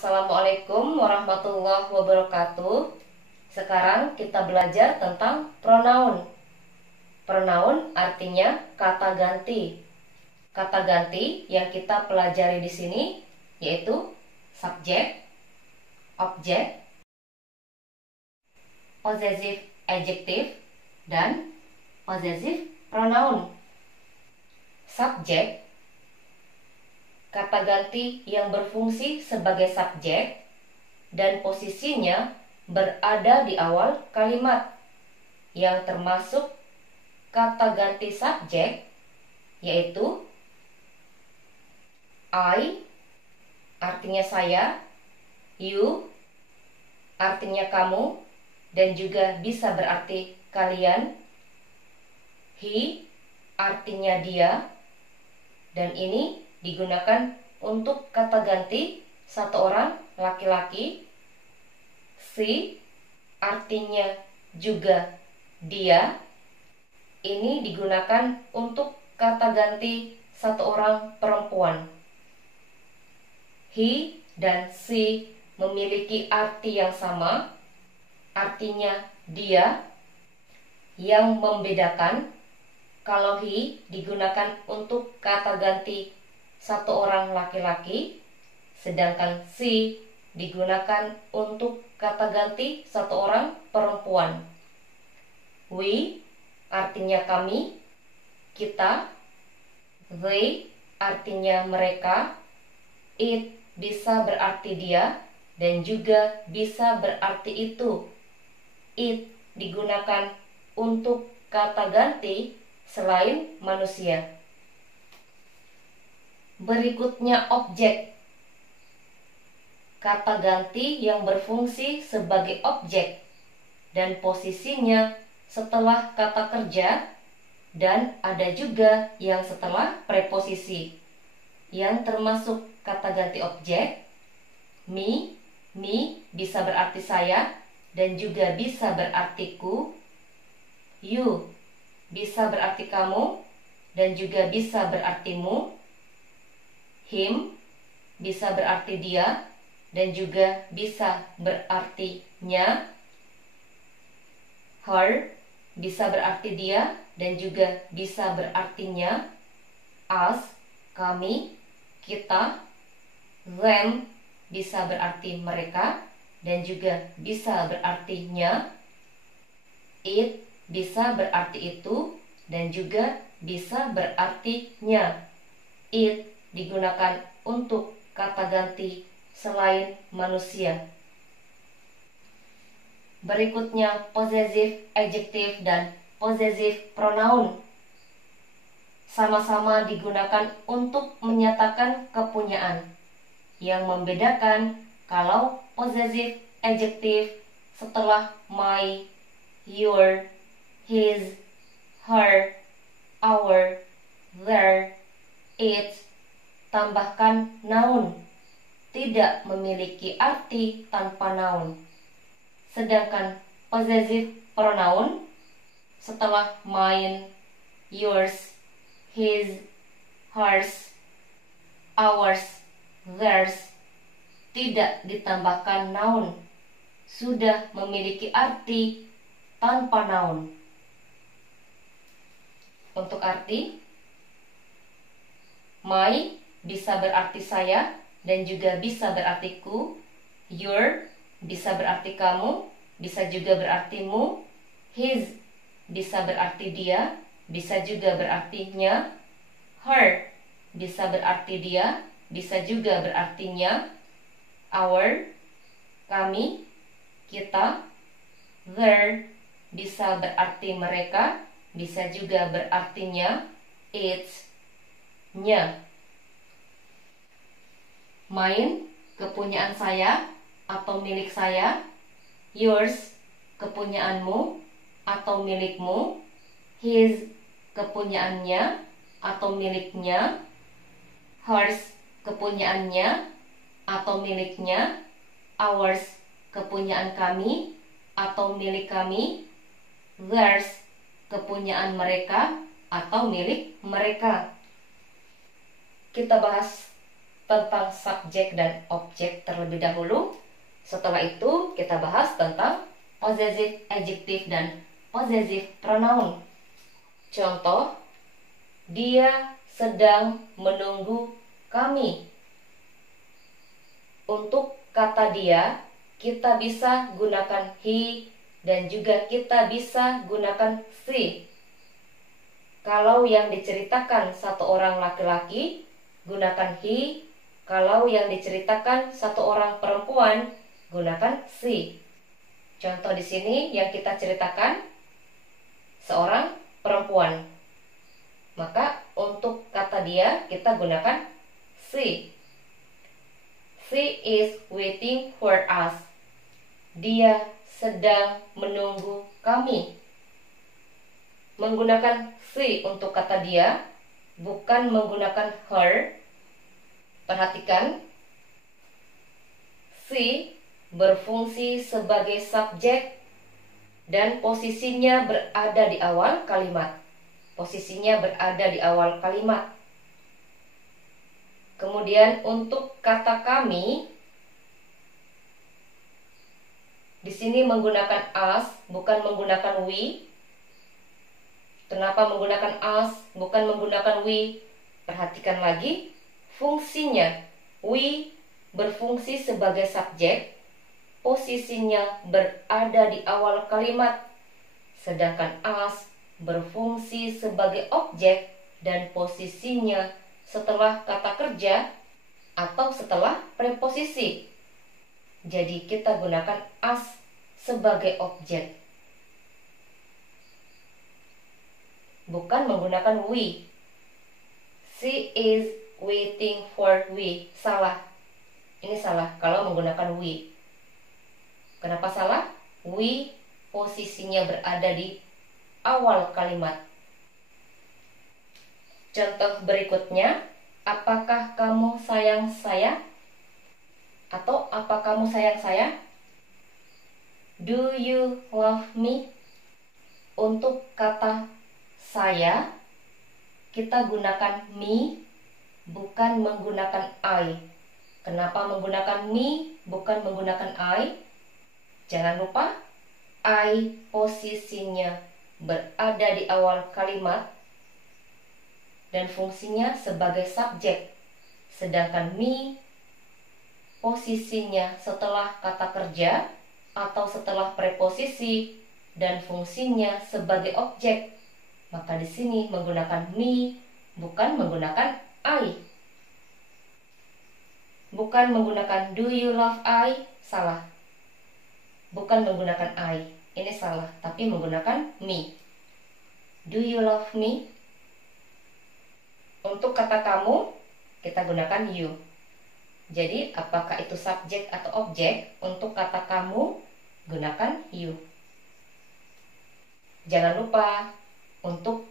Assalamualaikum warahmatullahi wabarakatuh. Sekarang kita belajar tentang pronoun. Pronoun artinya kata ganti. Kata ganti yang kita pelajari di sini yaitu subjek, objek, possessive adjective, dan possessive pronoun. Subjek, kata ganti yang berfungsi sebagai subjek dan posisinya berada di awal kalimat, yang termasuk kata ganti subjek yaitu I artinya saya, you artinya kamu dan juga bisa berarti kalian, he artinya dia, dan ini digunakan untuk kata ganti satu orang laki-laki. She artinya juga dia, ini digunakan untuk kata ganti satu orang perempuan. He dan she memiliki arti yang sama, artinya dia. Yang membedakan, kalau he digunakan untuk kata ganti satu orang laki-laki, sedangkan she digunakan untuk kata ganti satu orang perempuan. We artinya kami, kita. They artinya mereka. It bisa berarti dia dan juga bisa berarti itu. It digunakan untuk kata ganti selain manusia. Berikutnya objek. Kata ganti yang berfungsi sebagai objek dan posisinya setelah kata kerja, dan ada juga yang setelah preposisi, yang termasuk kata ganti objek. Me bisa berarti saya dan juga bisa berarti ku. You bisa berarti kamu dan juga bisa berarti mu. Him bisa berarti dia dan juga bisa berarti nya. Her bisa berarti dia dan juga bisa berarti nya. Us kami, kita. Them bisa berarti mereka dan juga bisa berarti nya. It bisa berarti itu dan juga bisa berarti nya. It digunakan untuk kata ganti selain manusia. Berikutnya possessive adjective dan possessive pronoun. Sama-sama digunakan untuk menyatakan kepunyaan. Yang membedakan, kalau possessive adjective setelah my, your, his, her, our, their, its tambahkan noun, tidak memiliki arti tanpa noun. Sedangkan possessive pronoun setelah mine, yours, his, hers, ours, theirs tidak ditambahkan noun, sudah memiliki arti tanpa noun. Untuk arti, my bisa berarti saya dan juga bisa berarti ku. Your bisa berarti kamu, bisa juga berarti mu. His bisa berarti dia, bisa juga berarti nya. Her bisa berarti dia, bisa juga berarti nya. Our kami, kita. Their bisa berarti mereka, bisa juga berarti nya. Its nya. Mine kepunyaan saya atau milik saya. Yours kepunyaanmu atau milikmu. His kepunyaannya atau miliknya. Hers kepunyaannya atau miliknya. Ours kepunyaan kami atau milik kami. Theirs kepunyaan mereka atau milik mereka. Kita bahas tentang subjek dan objek terlebih dahulu. Setelah itu kita bahas tentang possessive adjective dan possessive pronoun. Contoh, dia sedang menunggu kami. Untuk kata dia, kita bisa gunakan he dan juga kita bisa gunakan she. Kalau yang diceritakan satu orang laki-laki, gunakan he. Kalau yang diceritakan satu orang perempuan, gunakan she. Contoh di sini yang kita ceritakan seorang perempuan. Maka untuk kata dia kita gunakan she. She is waiting for us. Dia sedang menunggu kami. Menggunakan she untuk kata dia, bukan menggunakan her. Perhatikan, she berfungsi sebagai subjek dan posisinya berada di awal kalimat. Posisinya berada di awal kalimat. Kemudian untuk kata kami, di sini menggunakan us, bukan menggunakan we. Kenapa menggunakan us, bukan menggunakan we? Perhatikan lagi fungsinya. We berfungsi sebagai subjek, posisinya berada di awal kalimat. Sedangkan us berfungsi sebagai objek dan posisinya setelah kata kerja atau setelah preposisi. Jadi kita gunakan us sebagai objek, bukan menggunakan we. She is waiting for we. Salah. Ini salah kalau menggunakan we. Kenapa salah? We posisinya berada di awal kalimat. Contoh berikutnya, apakah kamu sayang saya? Atau apa kamu sayang saya? Do you love me? Untuk kata saya, kita gunakan me, bukan menggunakan I. Kenapa menggunakan me, bukan menggunakan I? Jangan lupa, I posisinya berada di awal kalimat dan fungsinya sebagai subjek. Sedangkan me posisinya setelah kata kerja atau setelah preposisi dan fungsinya sebagai objek. Maka di sini menggunakan me, bukan menggunakan I. Bukan menggunakan do you love I, salah. Bukan menggunakan I, ini salah, tapi menggunakan me. Do you love me? Untuk kata kamu, kita gunakan you. Jadi, apakah itu subjek atau objek? Untuk kata kamu, gunakan you. Jangan lupa, untuk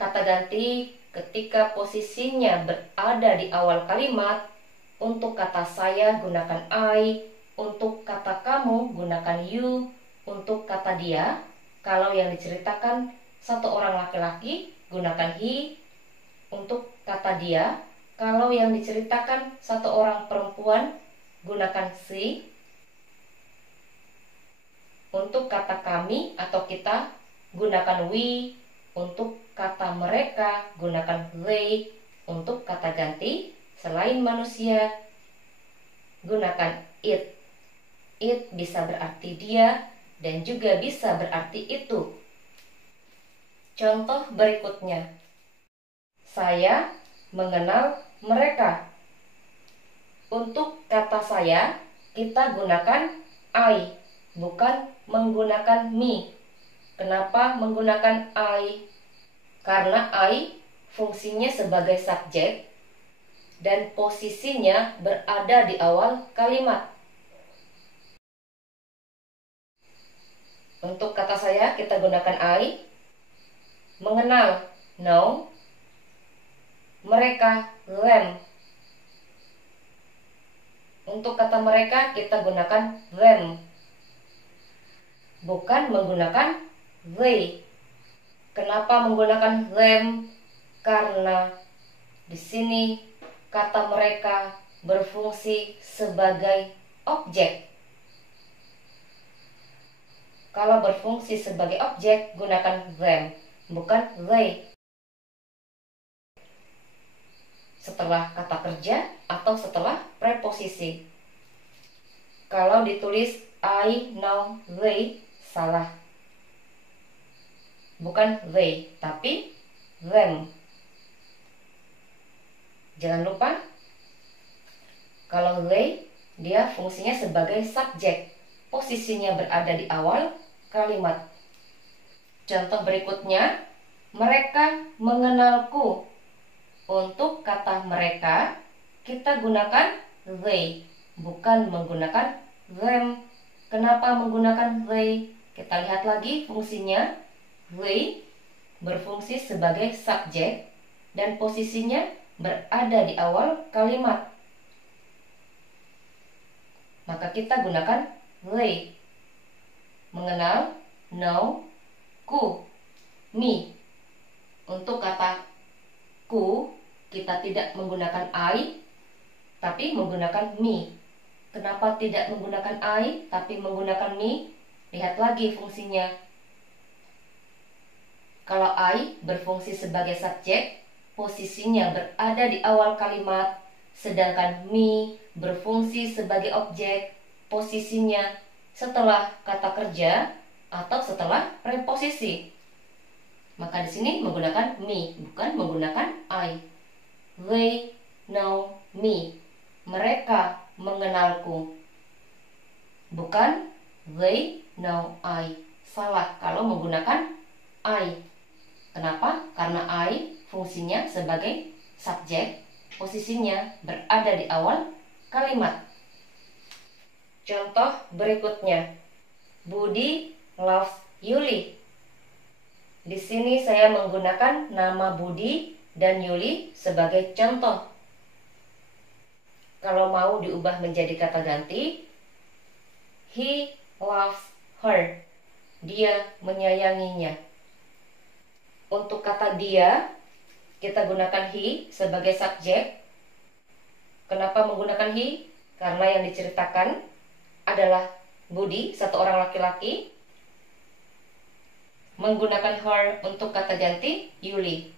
kata ganti ketika posisinya berada di awal kalimat, untuk kata saya gunakan I, untuk kata kamu gunakan you, untuk kata dia, kalau yang diceritakan satu orang laki-laki gunakan he, untuk kata dia, kalau yang diceritakan satu orang perempuan gunakan she, untuk kata kami atau kita gunakan we, untuk kata mereka gunakan they, untuk kata ganti selain manusia gunakan it. It bisa berarti dia dan juga bisa berarti itu. Contoh berikutnya, saya mengenal mereka. Untuk kata saya, kita gunakan I, bukan menggunakan me. Kenapa menggunakan I? Karena I fungsinya sebagai subjek dan posisinya berada di awal kalimat. Untuk kata saya, kita gunakan I. Mengenal, know. Mereka, them. Untuk kata mereka, kita gunakan them, bukan menggunakan they. Kenapa menggunakan them? Karena di sini kata mereka berfungsi sebagai objek. Kalau berfungsi sebagai objek, gunakan them, bukan they. Setelah kata kerja atau setelah preposisi. Kalau ditulis I know they, salah. Bukan they, tapi them. Jangan lupa, kalau they, dia fungsinya sebagai subjek. Posisinya berada di awal kalimat. Contoh berikutnya, mereka mengenalku. Untuk kata mereka, kita gunakan they, bukan menggunakan them. Kenapa menggunakan they? Kita lihat lagi fungsinya. They berfungsi sebagai subjek dan posisinya berada di awal kalimat. Maka kita gunakan they. Mengenal, know, ku, me. Untuk kata ku, kita tidak menggunakan I, tapi menggunakan me. Kenapa tidak menggunakan I, tapi menggunakan me? Lihat lagi fungsinya. Kalau I berfungsi sebagai subjek, posisinya berada di awal kalimat, sedangkan me berfungsi sebagai objek, posisinya setelah kata kerja atau setelah preposisi. Maka di sini menggunakan me, bukan menggunakan I. They know me. Mereka mengenalku. Bukan they know I. Salah kalau menggunakan I. Kenapa? Karena I fungsinya sebagai subjek, posisinya berada di awal kalimat. Contoh berikutnya. Budi loves Yuli. Di sini saya menggunakan nama Budi dan Yuli sebagai contoh. Kalau mau diubah menjadi kata ganti, he loves her. Dia menyayanginya. Untuk kata dia, kita gunakan he sebagai subjek. Kenapa menggunakan he? Karena yang diceritakan adalah Budi, satu orang laki-laki. Menggunakan her untuk kata ganti Yuli.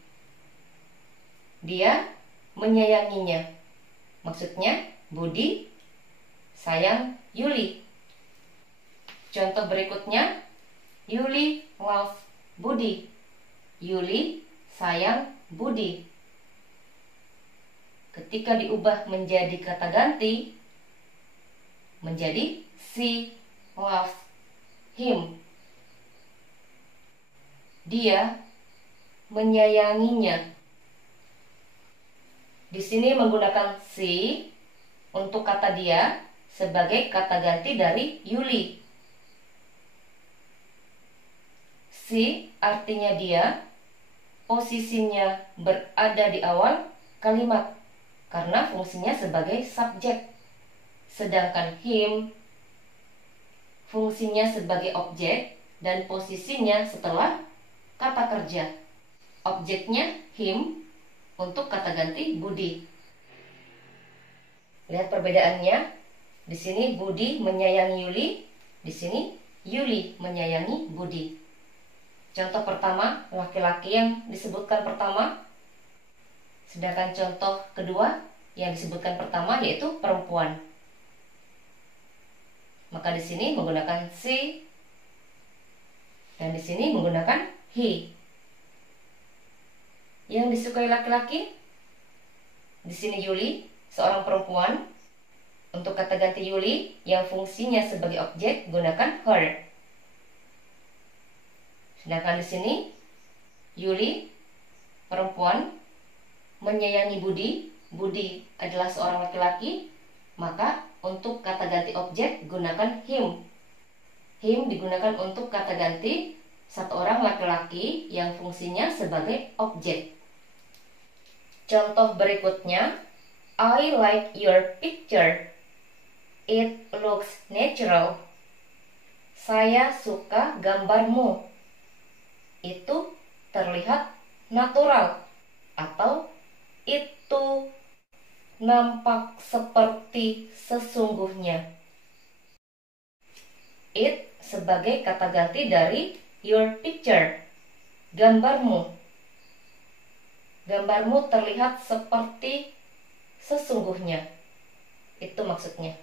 Dia menyayanginya. Maksudnya Budi sayang Yuli. Contoh berikutnya, Yuli loves Budi. Yuli sayang Budi. Ketika diubah menjadi kata ganti, menjadi she loves him. Dia menyayanginya. Di sini menggunakan she untuk kata dia sebagai kata ganti dari Yuli. She artinya dia, posisinya berada di awal kalimat karena fungsinya sebagai subjek. Sedangkan him fungsinya sebagai objek dan posisinya setelah kata kerja. Objeknya him untuk kata ganti Budi. Lihat perbedaannya. Di sini Budi menyayangi Yuli, di sini Yuli menyayangi Budi. Contoh pertama, laki-laki yang disebutkan pertama. Sedangkan contoh kedua yang disebutkan pertama yaitu perempuan. Maka di sini menggunakan she dan di sini menggunakan he. Yang disukai laki-laki, di sini Yuli, seorang perempuan. Untuk kata ganti Yuli yang fungsinya sebagai objek, gunakan her. Sedangkan di sini Yuli, perempuan, menyayangi Budi. Budi adalah seorang laki-laki, maka untuk kata ganti objek gunakan him. Him digunakan untuk kata ganti satu orang laki-laki yang fungsinya sebagai objek. Contoh berikutnya, I like your picture. It looks natural. Saya suka gambarmu. Itu terlihat natural. Atau itu nampak seperti sesungguhnya. It sebagai kata ganti dari your picture, gambarmu. Gambarmu terlihat seperti sesungguhnya. Itu maksudnya.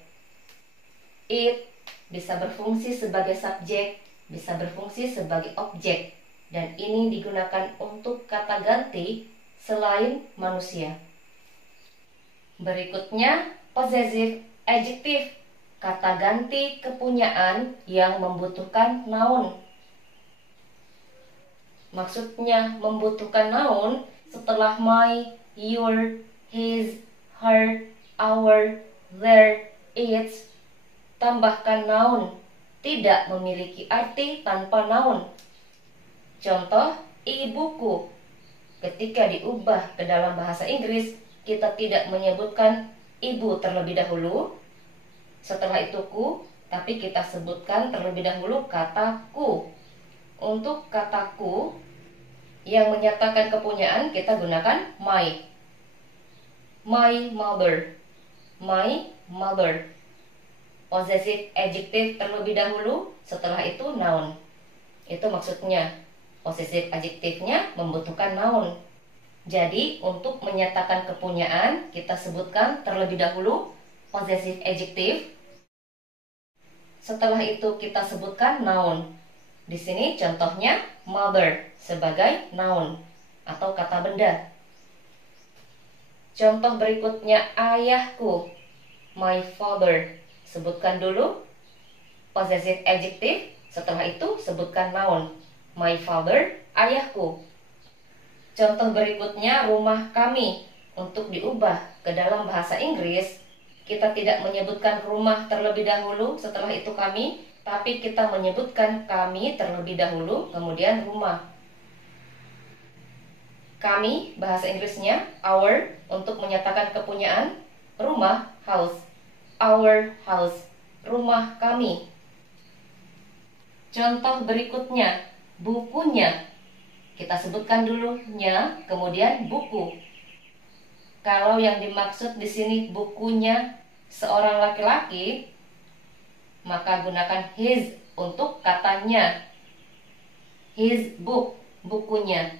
It bisa berfungsi sebagai subjek, bisa berfungsi sebagai objek, dan ini digunakan untuk kata ganti selain manusia. Berikutnya, possessive adjective, kata ganti kepunyaan yang membutuhkan noun. Maksudnya membutuhkan noun setelah my, your, his, her, our, their, its, tambahkan noun, tidak memiliki arti tanpa noun. Contoh, ibuku. Ketika diubah ke dalam bahasa Inggris, kita tidak menyebutkan ibu terlebih dahulu, setelah itu ku, tapi kita sebutkan terlebih dahulu kata ku. Untuk kata ku yang menyatakan kepunyaan, kita gunakan my. My mother. My mother. Possessive adjective terlebih dahulu, setelah itu noun. Itu maksudnya. Possessive adjective-nya membutuhkan noun. Jadi, untuk menyatakan kepunyaan, kita sebutkan terlebih dahulu possessive adjective. Setelah itu kita sebutkan noun. Di sini contohnya mother sebagai noun atau kata benda. Contoh berikutnya ayahku, my father. Sebutkan dulu possessive adjective, setelah itu sebutkan noun. My father, ayahku. Contoh berikutnya rumah kami. Untuk diubah ke dalam bahasa Inggris, kita tidak menyebutkan rumah terlebih dahulu, setelah itu kami, tapi kita menyebutkan kami terlebih dahulu, kemudian rumah. Kami, bahasa Inggrisnya our, untuk menyatakan kepunyaan, rumah, house. Our house, rumah kami. Contoh berikutnya, bukunya. Kita sebutkan dulu nya, kemudian buku. Kalau yang dimaksud di sini bukunya seorang laki-laki, maka gunakan his untuk katanya. His book, bukunya.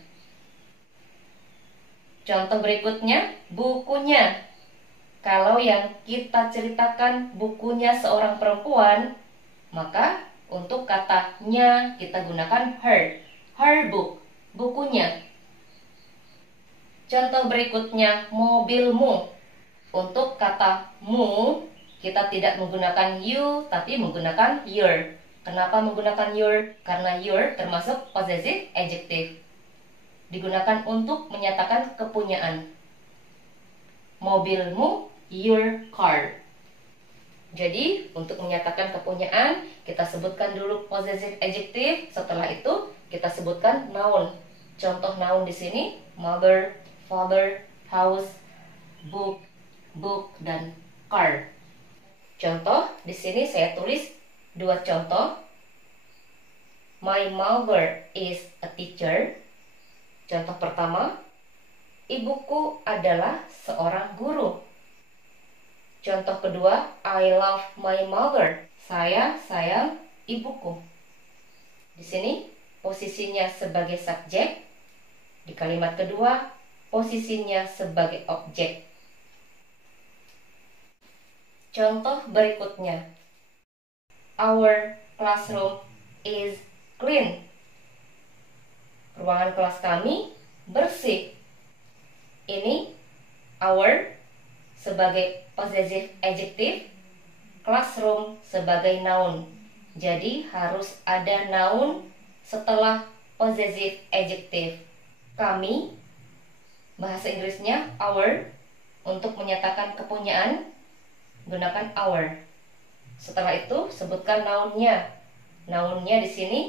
Contoh berikutnya, bukunya. Kalau yang kita ceritakan bukunya seorang perempuan, maka untuk katanya kita gunakan her. Her book, bukunya. Contoh berikutnya, mobilmu. Untuk kata mu, kita tidak menggunakan you, tapi menggunakan your. Kenapa menggunakan your? Karena your termasuk possessive adjective. Digunakan untuk menyatakan kepunyaan. Mobilmu, your car. Jadi, untuk menyatakan kepunyaan, kita sebutkan dulu possessive adjective. Setelah itu, kita sebutkan noun. Contoh noun di sini, mother, father, house, book, dan car. Contoh, di sini saya tulis dua contoh. My mother is a teacher. Contoh pertama, ibuku adalah seorang guru. Contoh kedua, I love my mother. Saya sayang ibuku. Di sini posisinya sebagai subjek. Di kalimat kedua, posisinya sebagai objek. Contoh berikutnya. Our classroom is clean. Ruangan kelas kami bersih. Ini our sebagai possessive adjective, classroom sebagai noun. Jadi harus ada noun setelah possessive adjective. Kami, bahasa Inggrisnya our, untuk menyatakan kepunyaan gunakan our. Setelah itu sebutkan nounnya. Nounnya di sini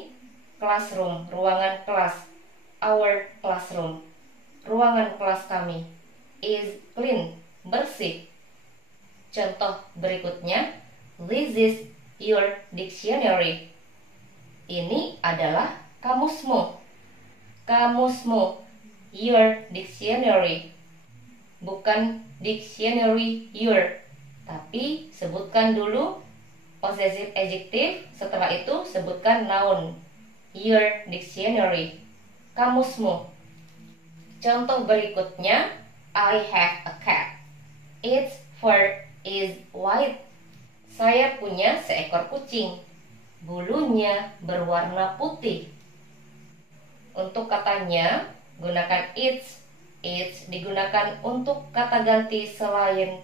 classroom, ruangan kelas. Our classroom, ruangan kelas kami, is clean, bersih. Contoh berikutnya, this is your dictionary. Ini adalah kamusmu. Kamusmu, your dictionary. bukan dictionary your. Tapi sebutkan dulu possessive adjective, setelah itu sebutkan noun. Your dictionary, kamusmu. Contoh berikutnya, I have a cat. Its fur is white. Saya punya seekor kucing. Bulunya berwarna putih. Untuk katanya, gunakan its. Its digunakan untuk kata ganti selain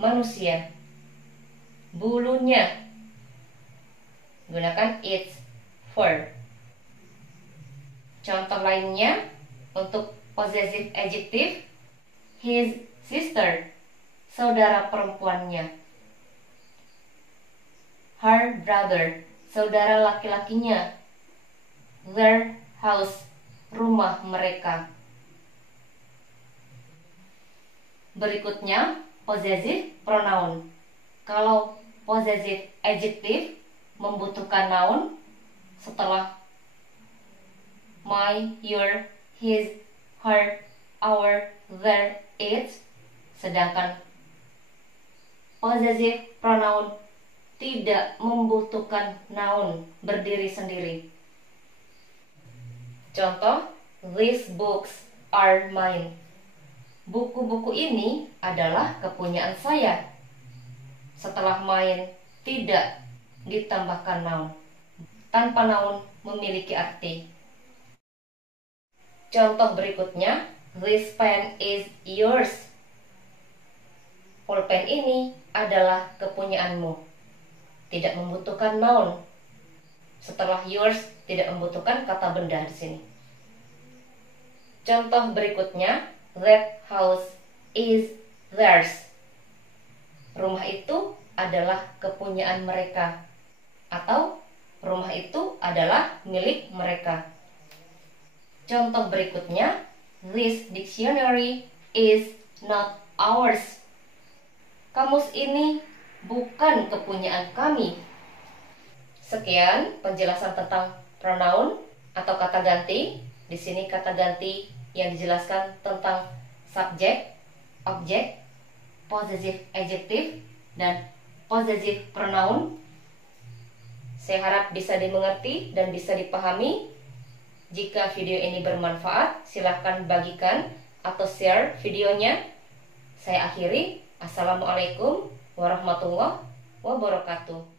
manusia. Bulunya, gunakan its fur. Contoh lainnya, untuk possessive adjective, his sister, saudara perempuannya. Her brother, saudara laki-lakinya. Their house, rumah mereka. Berikutnya, possessive pronoun. Kalau possessive adjective membutuhkan noun setelah my, your, his, her, our, their, its. Sedangkan possessive pronoun tidak membutuhkan noun berdiri sendiri. Contoh, these books are mine. Buku-buku ini adalah kepunyaan saya. Setelah mine tidak ditambahkan noun. Tanpa noun memiliki arti. Contoh berikutnya, this pen is yours. Pulpen ini adalah kepunyaanmu. Tidak membutuhkan noun. Setelah yours tidak membutuhkan kata benda di sini. Contoh berikutnya, that house is theirs. Rumah itu adalah kepunyaan mereka. Atau rumah itu adalah milik mereka. Contoh berikutnya, this dictionary is not ours. Kamus ini bukan kepunyaan kami. Sekian penjelasan tentang pronoun atau kata ganti. Di sini kata ganti yang dijelaskan tentang subjek, objek, possessive adjective, dan possessive pronoun. Saya harap bisa dimengerti dan bisa dipahami. Jika video ini bermanfaat, silahkan bagikan atau share videonya. Saya akhiri. Assalamualaikum warahmatullahi wabarakatuh.